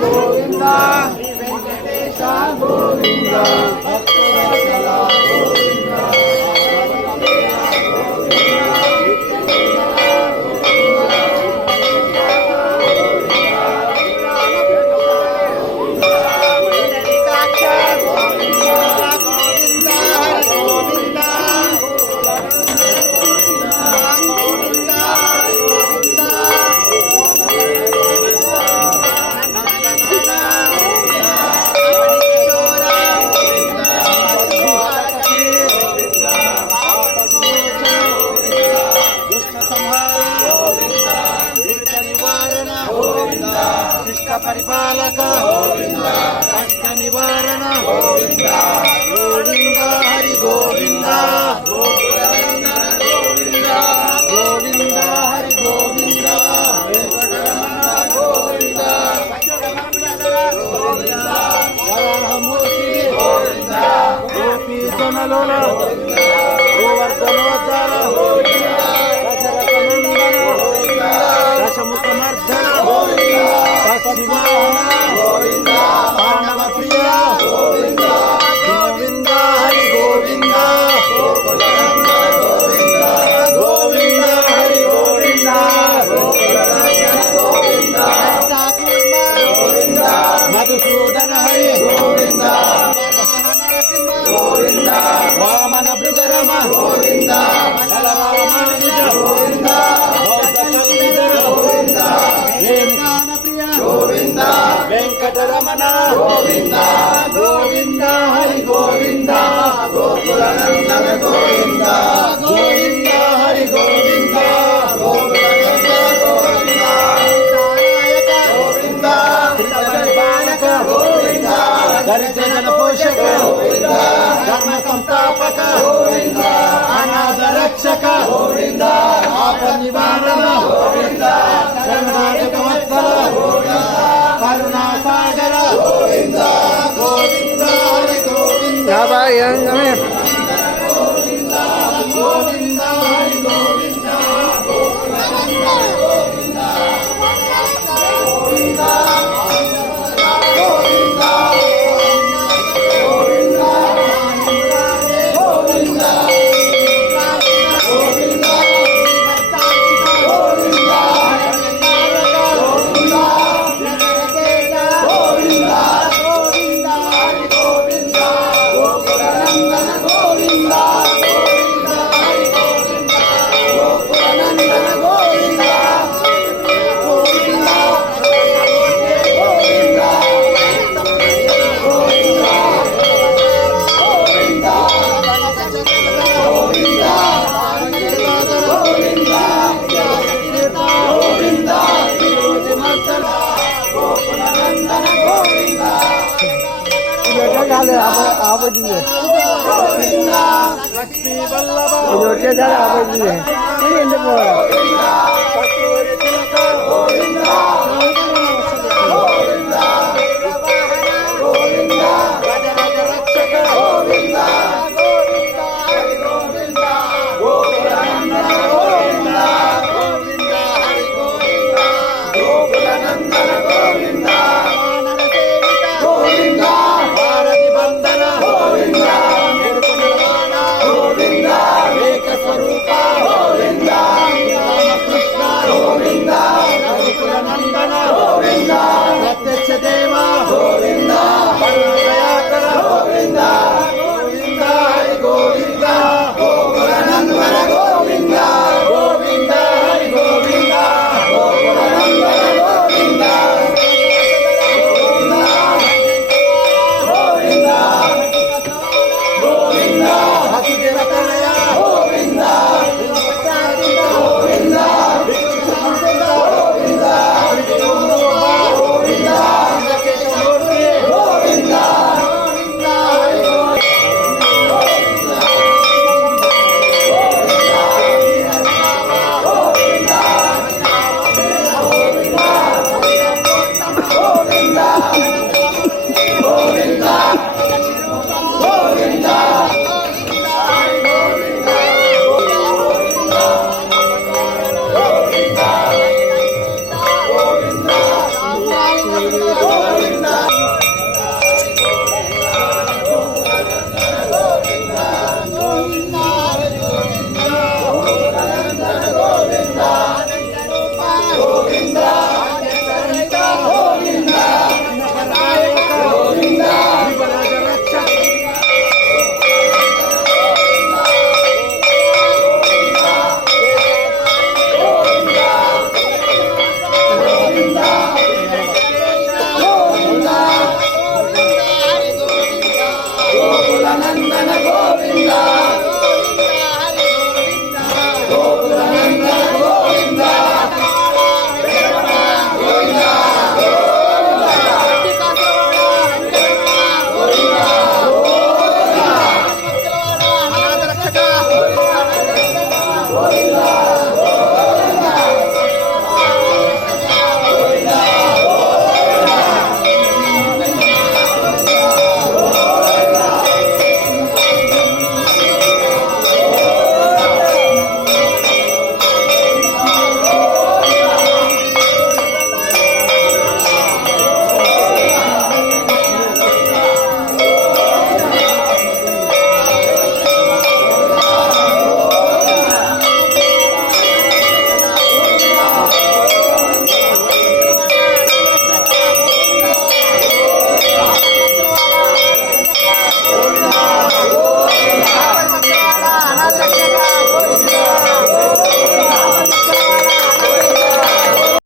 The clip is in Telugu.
గోవింద శ్రీ వెంకటేశ గోవింద భక్తవత్సల గోవింద పరిపాలక కష్ట నివారణ గోవింద హరి గోవింద గోవింద గోవింద హరి గోవింద గోవింద వరాహమూర్తి గోవింద గోపీ జనలోల గోవర్ధనోద్ధార దశముఖమర్ధన గోవింద పాండవ ప్రియ గోవింద గోవింద హరి గోవింద గోవింద గోవింద హరి గోవింద గోవింద మధుసూదన హరి గోవింద గోవింద వామన భృగరమ గోవింద బలరామానుజ గోవింద గోవింద గోవింద వెంకటరమణ గోవింద గోవింద హరి గోవింద గోకులనందన గోవింద గోవింద హరి గోవింద గోకులనందన గోవింద గోవింద బాలక గోవింద దరిద్రజన పోషక గోవింద ధర్మ సంస్థాపక గోవింద అనాథ రక్షక గోవింద ఆప నివారణ గోవింద కర్ణాటక వత్సల గోవింద కరుణాసాగర గోవింద గోవింద హరి గోవింద గోవింద గోవింద హరి గోవింద గోవింద లక్ష్మీ వల్లభ స్వరూప గోవింద రామకృష్ణ గోవింద గోవింద